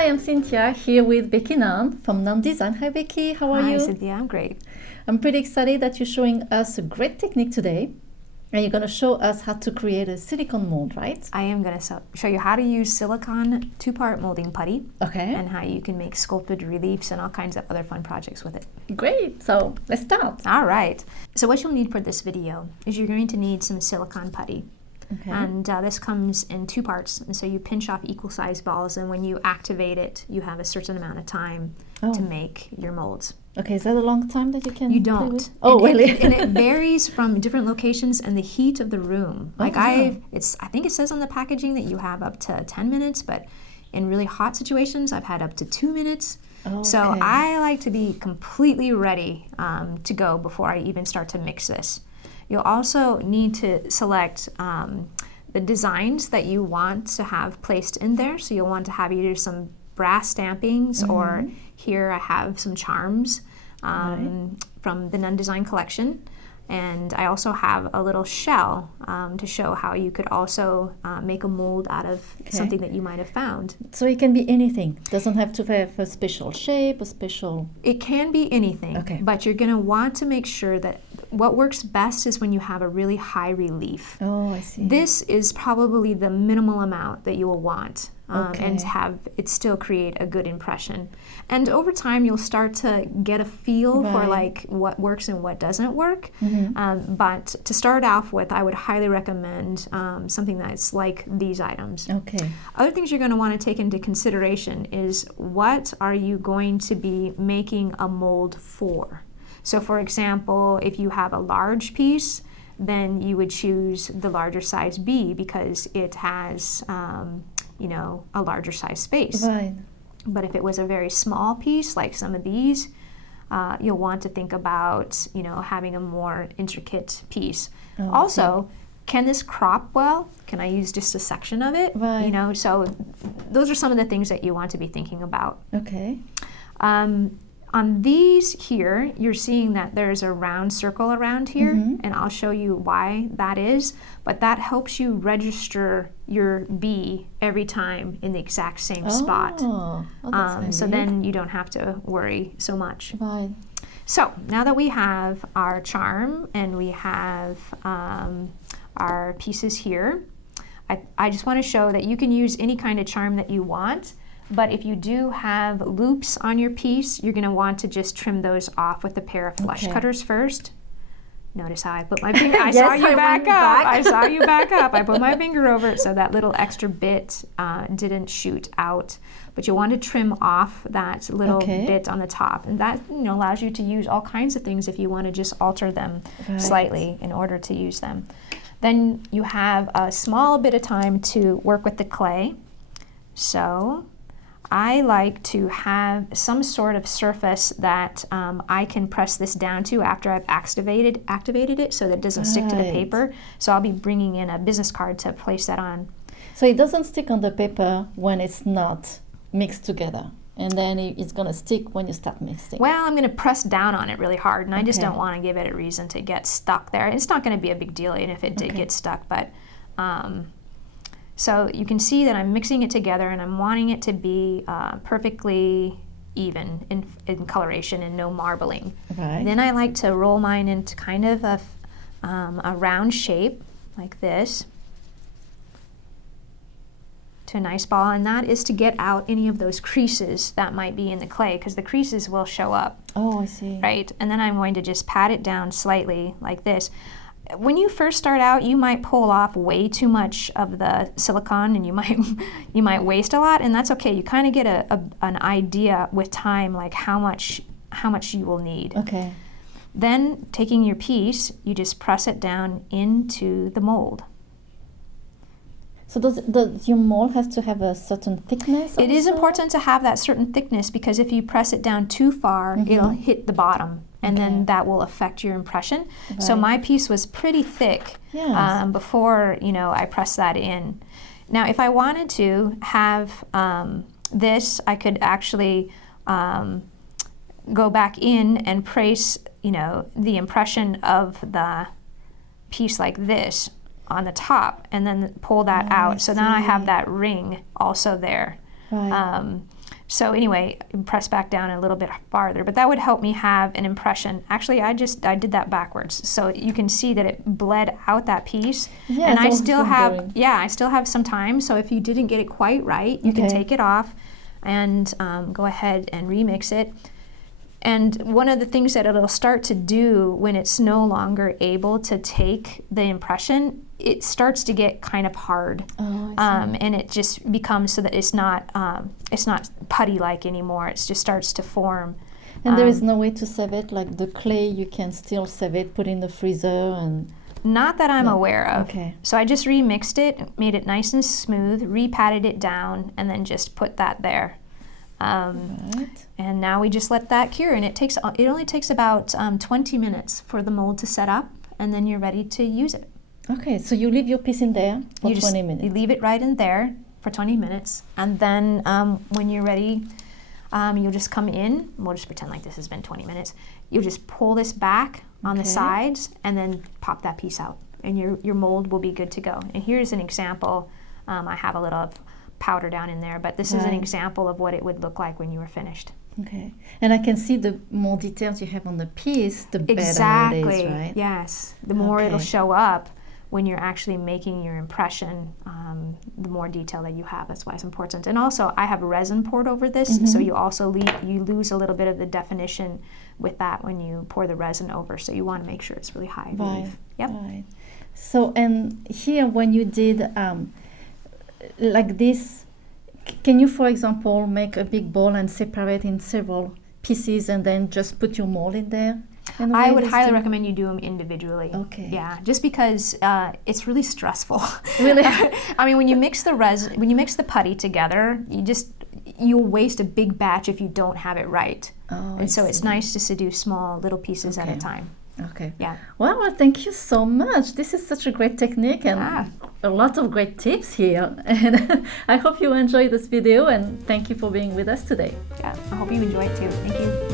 Hi, I'm Cynthia here with Becky Nunn from Nunn Design. Hi Becky, how are you? Hi Cynthia, I'm great. I'm pretty excited that you're showing us a great technique today. And you're going to show us how to create a silicone mold, right? I am going to show you how to use silicone two-part molding putty. Okay. And how you can make sculpted reliefs and all kinds of other fun projects with it. Great, so let's start. All right. So what you'll need for this video is you're going to need some silicone putty. Okay. And this comes in two parts. And so you pinch off equal sized balls, and when you activate it, you have a certain amount of time to make your molds. Okay, is that a long time that you can You play don't. with? Oh, and really? and it varies from different locations and the heat of the room. Like I think it says on the packaging that you have up to 10 minutes, but in really hot situations, I've had up to 2 minutes. Okay. So I like to be completely ready to go before I even start to mix this. You'll also need to select the designs that you want to have placed in there. So you'll want to have either some brass stampings or here I have some charms from the Nunn Design collection. And I also have a little shell to show how you could also make a mold out of something that you might have found. So it can be anything. It doesn't have to have a special shape, a special... It can be anything, but you're going to want to make sure that what works best is when you have a really high relief. Oh, I see. This is probably the minimal amount that you will want. And have it still create a good impression. And over time, you'll start to get a feel for like what works and what doesn't work. But to start off with, I would highly recommend something that's like these items. Okay. Other things you're going to want to take into consideration is what are you going to be making a mold for? So for example, if you have a large piece, then you would choose the larger size B because it has you know, a larger size space. Right. But if it was a very small piece, like some of these, you'll want to think about, you know, having a more intricate piece. Also, can this crop well? Can I use just a section of it? Right. You know, so those are some of the things that you want to be thinking about. Okay. On these here, you're seeing that there's a round circle around here, and I'll show you why that is, but that helps you register your B every time in the exact same spot. So then you don't have to worry so much. Right. So now that we have our charm and we have our pieces here, I just want to show that you can use any kind of charm that you want. But if you do have loops on your piece, you're going to want to just trim those off with a pair of flush cutters first. Notice how I put my finger, I saw you back up. I saw you back up. I put my finger over it so that little extra bit didn't shoot out. But you want to trim off that little bit on the top. And that, you know, allows you to use all kinds of things if you want to just alter them slightly in order to use them. Then you have a small bit of time to work with the clay. So I like to have some sort of surface that I can press this down to after I've activated it so that it doesn't stick to the paper. So I'll be bringing in a business card to place that on. So it doesn't stick on the paper when it's not mixed together, and then it's going to stick when you start mixing. Well, I'm going to press down on it really hard, and I just don't want to give it a reason to get stuck there. It's not going to be a big deal even if it did get stuck, but... So you can see that I'm mixing it together and I'm wanting it to be perfectly even in coloration and no marbling. Right. Then I like to roll mine into kind of a round shape like this to a nice ball, and that is to get out any of those creases that might be in the clay because the creases will show up. Oh, I see. Right, and then I'm going to just pat it down slightly like this. When you first start out, you might pull off way too much of the silicone and you might waste a lot, and that's okay. You kind of get an idea with time like how much you will need. Okay. Then taking your piece, you just press it down into the mold. So does your mold have to have a certain thickness? It is important to have that certain thickness because if you press it down too far, it'll hit the bottom. And then that will affect your impression. Right. So my piece was pretty thick before I pressed that in. Now, if I wanted to have this, I could actually go back in and place, the impression of the piece like this on the top, and then pull that out. So now I have that ring also there. Right. So anyway, press back down a little bit farther, but that would help me have an impression. Actually, I did that backwards. So you can see that it bled out that piece. Yeah, and it's I almost still wondering. I still have some time. So if you didn't get it quite right, you can Okay. take it off and go ahead and remix it. And one of the things that it'll start to do when it's no longer able to take the impression, it starts to get kind of hard. Oh, I see. And it just becomes so that it's not putty-like anymore. It just starts to form. And there is no way to save it, like the clay, you can still save it, put in the freezer and... Not that I'm No. aware of. Okay. So I just remixed it, made it nice and smooth, repatted it down, and then just put that there. Right. And now we just let that cure, and it only takes about 20 minutes for the mold to set up, and then you're ready to use it. Okay, so you leave your piece in there for You 20 You minutes. leave it right in there for 20 minutes, and then when you're ready, you'll just come in. We'll just pretend like this has been 20 minutes. You'll just pull this back on the Okay. sides, and then pop that piece out, and your mold will be good to go. And here's an example. I have a little powder down in there, but this is an Right. example of what it would look like when you were finished. Okay. And I can see the more details you have on the piece, the better Exactly. it is, right? Yes. The more it'll Okay. show up when you're actually making your impression, the more detail that you have. That's why it's important. And also, I have resin poured over this, so you also you lose a little bit of the definition with that when you pour the resin over. So you want to make sure it's really high Right. relief. Yep. Right. So, and here when you did like this, can you, for example, make a big bowl and separate in several pieces and then just put your mold in there? And I wait would this highly to- recommend you do them individually. Okay. Yeah, just because it's really stressful. Really? I mean, when you mix the putty together, you'll waste a big batch if you don't have it right. Oh, I And so it's see. nice just to do small little pieces at a Okay. time. Okay. Yeah. Well, thank you so much. This is such a great technique and a lot of great tips here. And I hope you enjoyed this video and thank you for being with us today. Yeah. I hope you enjoy it too. Thank you.